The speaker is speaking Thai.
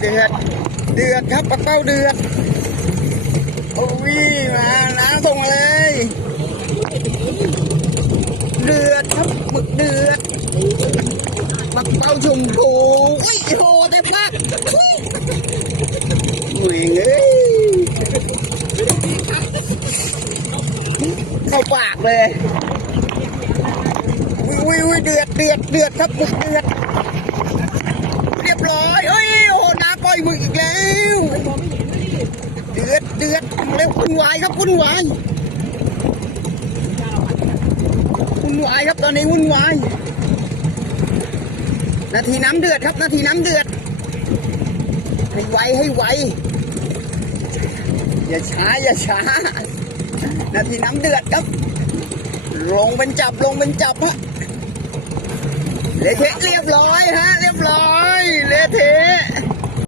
เดือด เดือดครับปลาเป้าเดือด โอ้ยมาน้ำส่งเลย เดือดครับหมึกเดือดปลาเป้าชมพูอุ้ยโหเต็มปากอุ้ยอุ้ยเอ้ยเข้าปากเลยอุ้ยอุ้ยอุ้ยเดือดเดือดเดือดครับหมึกเดือด เรียบร้อยเอ้ยโอ้โหน้าปล่อยห มึกอีกแล้วเดือดเดือดเร็วคุณวายครับคุณวายคุณวายครับตอนนี้วุ่นวายนาทีน้ำเดือดครับนาทีน้ำเดือดให้ไวให้ไวอย่าช้าอย่าช้านาทีน้ำเดือดครับ ลงเป็นจับลงเป็นจับฮะเละเทะเรียบร้อยฮะเรียบร้อย